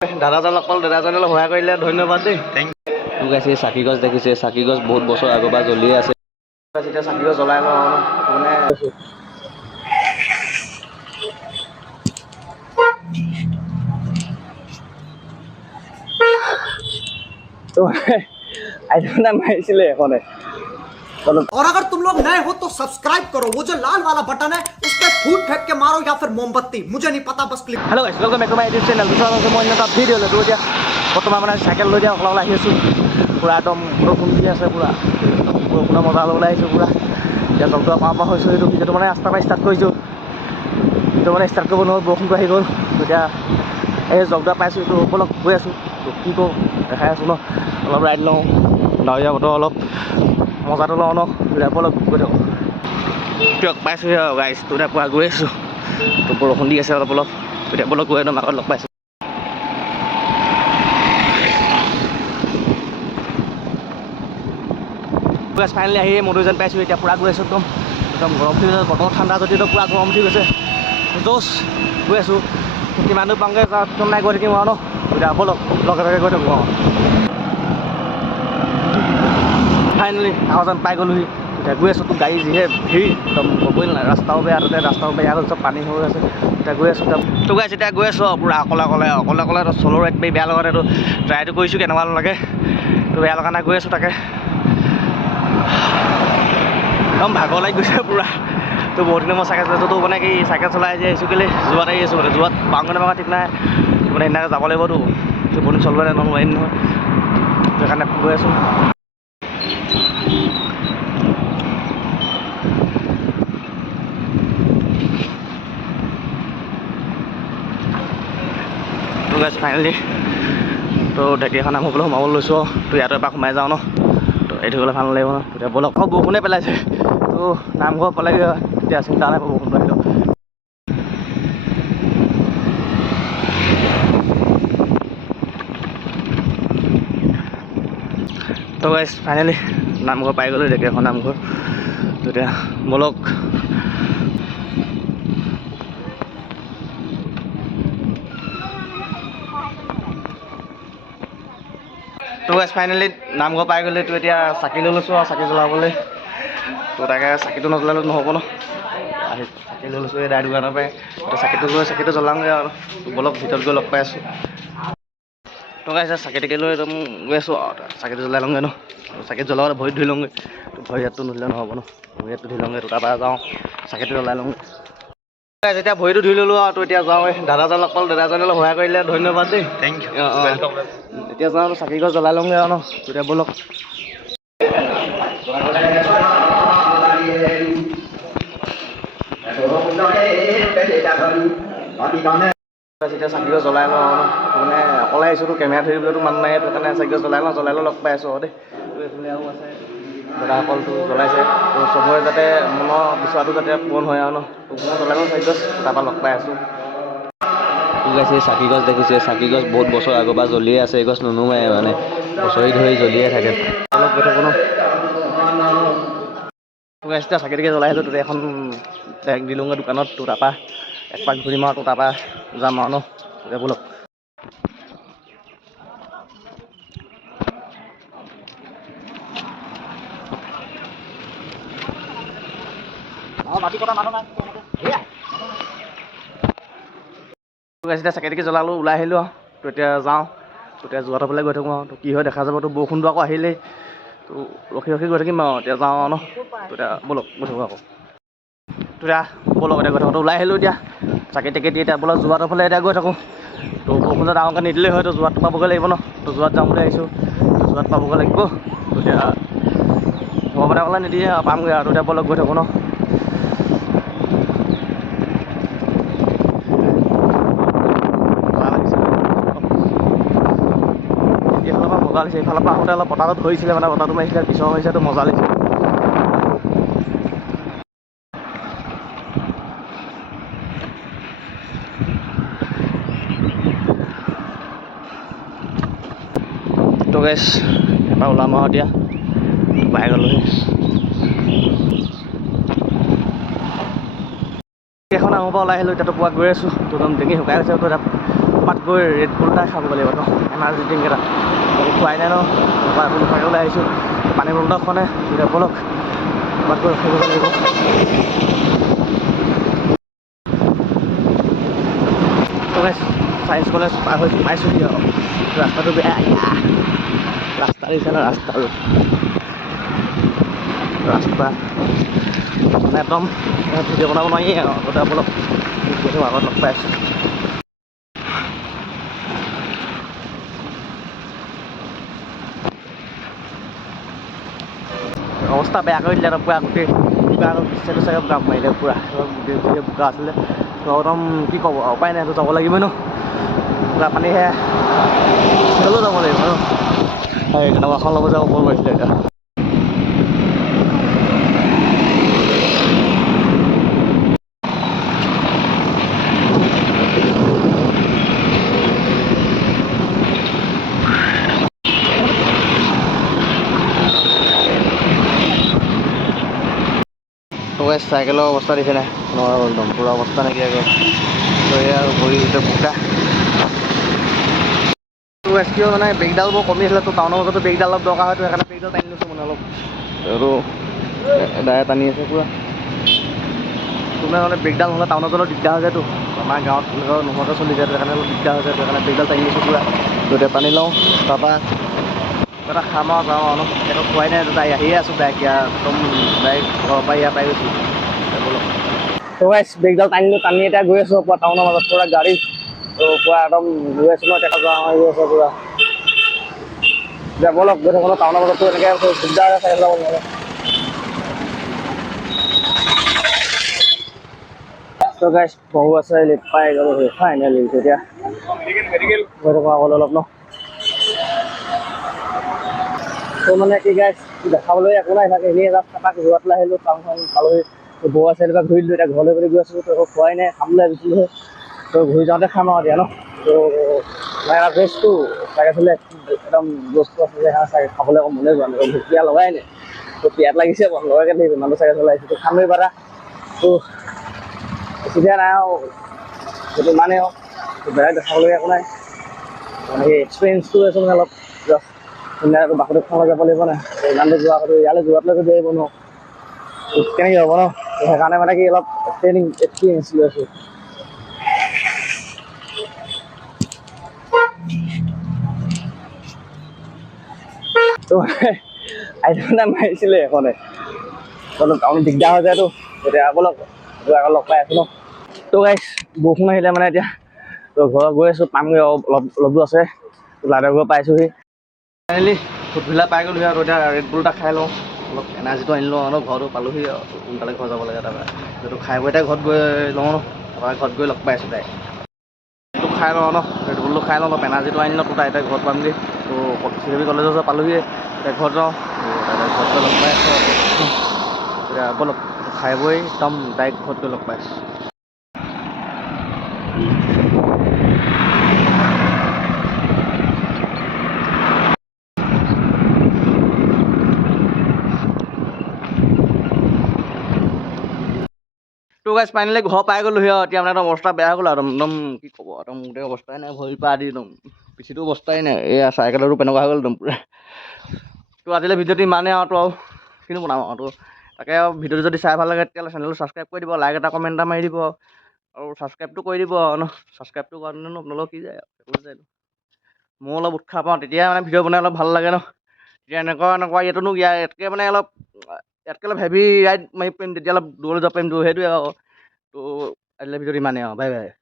দাদাজন লগ পালোঁ, দাদাজনে অলপ সহায় কৰিলে, ধন্যবাদ দেই। মোক আছে চাকি গছ দেখিছে, চাকি গছ বহুত বছৰ আগৰ পৰা জ্বলিয়ে আছে। এতিয়া চাকি গছ জ্বলাই লওঁ মানে আইডিয়া মাৰিছিলে এখনে। और अगर तुम लोग नए हो तो सब्सक्राइब करो, वो जो लाल वाला बटन है उस पर फूट फेंक के मारो या फिर मोमबत्ती, मुझे नहीं पता, बस click. Hello' guys, welcome back to my YouTube channel. মই এটা ভিডিঅ' লৈছোঁ এতিয়া বৰ্তমান মানে চাইকেল লৈ দিয়া অকলে আহি আছোঁ। পূৰা একদম বৰষুণ দি আছে, পূৰা বৰষুণৰ মজা ল'বলৈ আহিছোঁ পূৰা। এতিয়া জলটো পাৰ পৰা হৈছোঁ, এইটো ভিডিঅ'টো মানে ৰাস্তাৰ পৰা ষ্টাৰ্ট কৰিছোঁ। ভিডিঅ' মানে ষ্টাৰ্ট কৰিব নোৱাৰোঁ, বৰষুণটো আহি গ'ল। এতিয়া এই জলটো পাইছোঁ, এইটো অলপ গৈ আছোঁ। কি কৰোঁ দেখাই আছোঁ ন, অলপ ৰাইড লওঁ, ডাৱৰীয়া বতৰ অলপ মজাটো লওঁ ন, অলপ গৈ থাকোঁ। দিয়ক পাইছোঁ আৰু গাইছ, তোৰ পুৰা গৈ আছোঁ। তো বৰষুণ দি আছে অলপ অলপ, এতিয়া বলক গৈ একদম আগত লগ পাইছোঁ। ফাইনেলি আহি মধু যেন পাইছোঁ, এতিয়া পূৰা গৈ আছোঁ একদম একদম গৰম উঠি গৈছে। বতৰ ঠাণ্ডা যদিও পূৰা গৰম উঠি গৈছে, জোচ গৈ আছোঁ। কিমান দূৰ পাওঁগৈ একদম নাই, গৈ থাকিম আৰু ন, এতিয়া বলক লগে লগে গৈ থাকোঁ আৰু। ফাইনেলি আৱাজন পাই গ'লোহি, এতিয়া গৈ আছোঁ। তোৰ গাড়ী যিহে ভিৰ একদম ক'বই নালাগে, ৰাস্তাও বেয়া, তাতে ৰাস্তাও বেয়া হ'ল, চব পানী হৈ আছে। এতিয়া গৈ আছোঁ, তো গাইছ এতিয়া গৈ আছোঁ আৰু পূৰা অকলে অকলে তো চ'ল' ৰাইড বেয়া লগা নাই। তো ট্ৰাইটো কৰিছোঁ, কেনেকুৱা লাগে তো বেয়া লগা নাই, গৈ আছোঁ তাকে। একদম ভাগৰ লাগি গৈছে পূৰা। তো বহুত দিনৰ মই চাইকেল চলাইছোঁ, মানে কি চাইকেল চলাই যে আহিছোঁ কেলৈ যোৱাত আহি আছোঁ, মানে যোৱাত পাওঁগৈ নাপাওঁ ঠিক নাই, মানে সেইদিনাকে যাব লাগিবতো, বহুত দিন চলোৱা নাই নোৱাৰিম নহয়, সেইকাৰণে গৈ আছোঁ। তো গাইছ ফাইনেলি তো ঢেকীয়াখন নামঘৰলৈ সোমাব লৈছোঁ আৰু। তো ইয়াতো এপাক সোমাই যাওঁ ন, তো এইটো গ'লে ভাল লাগিব ন। তেতিয়া বলক, আকৌ বৰষুণে পেলাইছে। তো নামঘৰ পালেগৈ, তেতিয়া চিন্তা নাই বৰষুণটো আহিলেও। তো গাইছ ফাইনেলি নামঘৰ পাই গ'লোঁ, ঢেকীয়াখন নামঘৰ। তেতিয়া বলক তো গাইছ ফাইনেলি নামঘৰ পাই গ'লে। তো এতিয়া চাকি লৈ লৈছোঁ আৰু চাকি জ্বলাবলৈ। তো তাকে চাকিটো নজ্বলালেও নহ'ব ন, আহি চাকি লৈ লৈছোঁ এই দাই দোকানৰ পৰাই। তো চাকিটো জ্বলাওঁগৈ আৰু বলক ভিতৰত গৈ লগ পাই আছোঁ। তো গাইছ চাকি তাকি লৈ একদম গৈ আছোঁ আৰু চাকিটো জ্বলাই লওঁগৈ ন। চাকিটো জ্বলাবলৈ ভৰিত ধুই লওঁগৈ, তো ভৰি হাতটো নুধুলে নহ'ব ন, ভৰি হাতটো ধুই লওঁগৈ। তো তাৰপৰা যাওঁ চাকিটো জ্বলাই লওঁগৈ। যেতিয়া ভৰিটো ধুই ল'লোঁ আৰু তো এতিয়া যাওঁ, দাদাজন লগ পালোঁ, দাদাজনে অলপ সহায় কৰিলে, ধন্যবাদ দেই। Thank you, welcome. এতিয়া যাওঁ চাকি গছ জ্বলাই লওঁগৈ আৰু ন, তেতিয়া বলক। এতিয়া চাকি গছ জ্বলাই লওঁ আৰু ন, মানে অকলে আহিছোঁ, তো কেমেৰা ধৰিবলৈতো মানুহ নাই, সেইটো কাৰণে চাকি গছ জ্বলাই লওঁ লগ পাই আছোঁ আৰু দেই। তো এইফালে আৰু আছে দাদাসকলটো জ্বলাইছে, তো চবৰে যাতে মনৰ বিচৰাটো যাতে পূৰণ হয় আৰু ন, তো মই জ্বলাই লওঁ চাকি গছ, তাৰপৰা লগ পাই আছোঁ। মোক আছে চাকি গছ দেখিছে, চাকি গছ বহুত বছৰ আগৰ পৰা জ্বলিয়ে আছে। এই গছ নুনুমাই, মানে বছৰি ধৰি জ্বলিয়ে থাকে। অলপ গৈ থাকোঁ ন, তো গাইছ এতিয়া চাকি তাকি জ্বলাই আহিলোঁ। তাতে এখন ডাইৰেক্ট দি লওঁগৈ দোকানত, তো তাৰপৰা একপাক ঘূৰিম আৰু তো তাৰপৰা যাম আৰু ন, তেতিয়া বলক। এতিয়া চাকি তাকি জ্বলালোঁ, ওলাই আহিলোঁ আৰু। তো এতিয়া যাওঁ, তো এতিয়া যোৱাটো ফালে গৈ থাকোঁ আৰু। তো কি হয় দেখা যাব, তো বৰষুণটো আকৌ আহিলেই, তো ৰখি গৈ থাকিম আৰু। এতিয়া যাওঁ আৰু ন, তো এতিয়া বলক গৈ থাকোঁ আকৌ। তো এতিয়া বলক এতিয়া গৈ থাকোঁ, তো ওলাই আহিলোঁ এতিয়া চাকি তাকি দি। এতিয়া বলক যোৱাটোৰ ফালে এতিয়া গৈ থাকোঁ। তো বৰষুণটো ডাঙৰকৈ নিদিলেই হয়তো যোৱাত পাবগৈ লাগিব ন, তো যোৱাত যাম বুলি আহিছোঁ, তো যোৱাত পাবগৈ লাগিব। তো এতিয়া ভগৱানে ক'লে নিদিয়ে আৰু পামগৈ আৰু। তো এতিয়া বলক গৈ থাকোঁ ন। এইফালৰ পৰা মজা লাগিছে, এইফালৰ পৰা আহোঁতে অলপ বতাহটো ধৰিছিলে, মানে বতাহটো মাৰিছিলে, পিছৰ মাৰিছে, তো মজা লাগিছে। তো গাইছ এবাৰ ওলাম আৰু এতিয়া, পাই গ'লোহি। এখন আহোঁ পৰা ওলাই আহিলোঁ, এতিয়াতো পুৱা গৈ আছোঁ। তো একদম ডিঙি শুকাই গৈছে, তো এতিয়া ক'ৰবাত গৈ ৰেড বুল এটা খাব লাগিব ন এনাৰ্জি ড্ৰিংক এটা খোৱাই নাই ন নোখোৱাকৈ ওলাই আহিছোঁ পানী বটল এটা খোৱা নাই এতিয়া ব'লক ক'ৰবাত গৈ ৰখিব লাগিব চায়েন্স কলেজ পাৰ হৈ পাইছোঁহি আৰু ৰাস্তাটো বেয়া ৰাস্তা দিছে ন ৰাস্তা মানে একদম ভিডিঅ' বনাব নোৱাৰি আৰু আগতে অলপ আগত লগ পাই আছোঁ অৱস্থা বেয়া কৰি দিলে পূৰা গোটেই বোকা পিছাটো চাগে বোকা মাৰিলে পূৰা গোটেই বোকা আছিলে তো একদম কি ক'ব আৰু উপায় নাই যাব লাগিবই ন বোকা পানীহে খেলও যাব লাগিব ন কেনেকুৱাখন ল'ব যাব ওপৰ মাৰিছিলে এতিয়া চাইকেলৰ অৱস্থা দিছে নাই একদম পূৰা অৱস্থা নাইকিয়া আৰু ভৰি গোটেই বোকা কিয় মানে ব্ৰেকডাল বৰ কমি আছিলে তো টাউনৰ মাজতো ব্ৰেকডাল অলপ দৰকাৰ হয়তো সেইকাৰণে ব্ৰেকডাল টানি লৈছোঁ মানে অলপ এইটো ডাইৰেক্ট টানি আছে পূৰা তোমাৰ মানে ব্ৰেকডাল নহ'লে টাউনত অলপ দিগদাৰ হৈ যায়তো আমাৰ গাঁৱত নোহোৱাকৈ চলি যায় সেইকাৰণে অলপ দিগদাৰ হৈ যায় সেইকাৰণে ব্ৰেকডাল টানি লৈছোঁ পূৰা তো এতিয়া টানি লওঁ তাৰপৰা এটা খাম আৰু যাওঁ আৰু একো খোৱাই নাই তাই আহিয়ে আছোঁ ডাইৰেক্ট ইয়াৰ একদম ডাইৰেক্ট ঘৰৰ পৰা ইয়াৰ পাই গৈছোঁ তো ব্ৰেকডাল টানি এতিয়া গৈ আছোঁ পূৰা টাউনৰ মাজত পূৰা গাড়ী তো পূৰা একদম গৈ আছোঁ ন এতিয়া যোৱা গৈ আছে পূৰা এতিয়া ব'লক গৈ থাকোঁ টাউনৰ মাজতো এনেকৈ দিগদাৰ চাইকেল যাব নোৱাৰে তো গাইছ বহু আছে লিফ্ট পাই গ'লোঁ ফাইনেলি এতিয়া গৈ থাকোঁ আগলৈ অলপ ন তো মানে কি গাইছ দেখাবলৈ একো নাই থাকে এনেই জাষ্ট এপাক ঘূৰাবলৈ আহিলোঁ টাউনখন পালোহি বৌ আছে এনেকুৱা ঘূৰি দিলোঁ এতিয়া ঘৰলৈ বুলি গৈ আছোঁ তো একো খোৱাই নাই খাম বুলি ভাবিছিলোঁ তো ঘূৰি যাওঁতে খাম আৰু এতিয়া ন তো মানে এটা বেষ্টটো চাগে আছিলে একদম বস্তু আছে যে চাগে খাবলৈ অকণ মনে যোৱা নাই পিয়াহ লগাই নাই তো পিয়াত লাগিছে লগাকৈ থাকিব ইমানটো চাগে চলাইছোঁ তো খামেই পাৰা তো চিধা নাই আৰু সেইটো ইমানেই হওক বেলেগ দেখাবলৈ একো নাই মানে সেই এক্সপিৰিয়েঞ্চটো আছে মানে অলপ জাষ্ট ধুনীয়াকৈ বাসুদেৱ থানলৈ যাব লাগিব নাই ইমানটো যোৱা হয়তো ইয়ালৈ যোৱাটোলৈকে যাব ন কেনেকৈ হ'ব ন সেইকাৰণে মানে কি অলপ ট্ৰেইনিং এক্সপিৰিয়েঞ্চ লৈ আছোঁ তো আইডিয়া মাৰিছিলে এখনে অলপ টাউনত দিগদাৰ হৈ যায়তো এতিয়া ব'লক আগত লগ পাই আছোঁ ন তো গাইছ বৰষুণ আহিলে মানে এতিয়া তো ঘৰত গৈ আছোঁ পামগৈ অলপ দূৰ আছে লাইটৰ ঘৰ পাইছোঁহি ফাইনেলি ফুডভিলা পাই গ'লোঁ আৰু এতিয়া ৰেড বুল এটা খাই লওঁ অলপ এনাৰ্জিটো আনি লওঁ আৰু ঘৰতো পালোহি আৰু সোনকালে ঘৰ যাব লাগে তাৰপৰা সেইটো খাই বৈ এতিয়া ঘৰত গৈ লওঁ ন তাৰপৰা ঘৰত গৈ লগ পাই আছোঁ তাই সেইটো খাই লওঁ ন ৰেড বুলটো খাই লওঁ অলপ এনাৰ্জিটো আনি লওঁ তো তাই এতিয়া ঘৰত পামগৈ তো চিভিল কলেজৰ ওচৰত পালোহি এতিয়া ঘৰত যাওঁ ঘৰত গৈ লগ পাই আছোঁ এতিয়া ব'লক খাই বৈ একদম ডাইৰেক্ট ঘৰত গৈ লগ পাই আছোঁ তো গাইছ ফাইনেলি ঘৰ পাই গ'লোহি আৰু এতিয়া মানে একদম অৱস্থা বেয়া হৈ গ'ল আৰু একদম কি ক'ব একদম গোটেই অৱস্থাই নাই ভৰিৰ পৰা আদি একদম পিঠিটো অৱস্থাই নাই এয়া চাইকেলৰো তেনেকুৱা হৈ গ'ল একদম পূৰা তো আজিলৈ ভিডিঅ'টো ইমানেই আৰু তো আৰু কিনো বনাম আৰু তো তাকে আৰু ভিডিঅ'টো যদি চাই ভাল লাগে তেতিয়াহ'লে চেনেলটো ছাবস্ক্ৰাইব কৰি দিব লাইক এটা কমেণ্ট এটা মাৰি দিব আৰু ছাবস্ক্ৰাইবটো কৰি দিব আৰু ন ছাবস্ক্ৰাইবটো কাৰণেনো আপোনালোকৰ কি যায় একো যায় ময়ো অলপ উৎসাহ পাওঁ তেতিয়াই মানে ভিডিঅ' বনাই অলপ ভাল লাগে ন তেতিয়া এনেকুৱা ইয়াতোনো ইয়াতকৈ মানে ইয়াতকৈ অলপ হেভি ৰাইড মাৰি পাৰিম তেতিয়া অলপ দূৰলৈ যাব পাৰিম তো সেইটোৱে আৰু তো আজিলৈ ভিডিঅ'টো ইমানেই আৰু বাই বাই